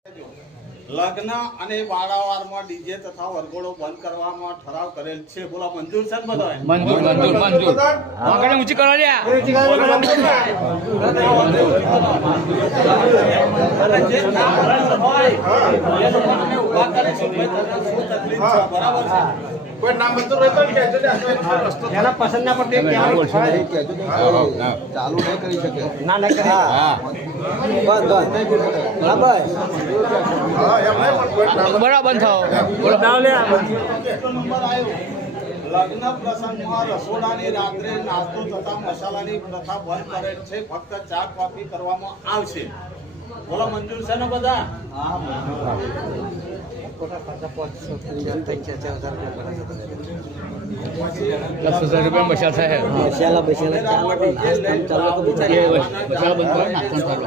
લગ્ન અને વાડાવારમાં ડીજે તથા વરઘોડો બંધ કરવામાં ઠરાવ કરેલ છે. બોલો મંજૂર છે ને બધાએ? મંજૂર આગળ ઊંચી કરો લ્યા. અને જે કામ હોય એ લોકોને ઊભા કરે છે. ભાઈ તમને શું તકલીફ છે? બરાબર છે? કોઈ નામ મંજૂર હોય તો કહેજો ને. એના પસંદ ના પડે ચાલુ નહીં કરી શકે. ના ના કરે. બરાબર થાવ લગ્ન પ્રસંગમાં રસોડાની રાત્રે નાસ્તો તથા મસાલાની પ્રથા બંધ કરેલ છે. ફક્ત ચા કોફી કરવામાં આવશે. બોલો મંજૂર છે ને બધા? 10,000 રૂપિયા મસાલા થાય. મસાલા બંધ કરો. નાસ્તો ચાલુ.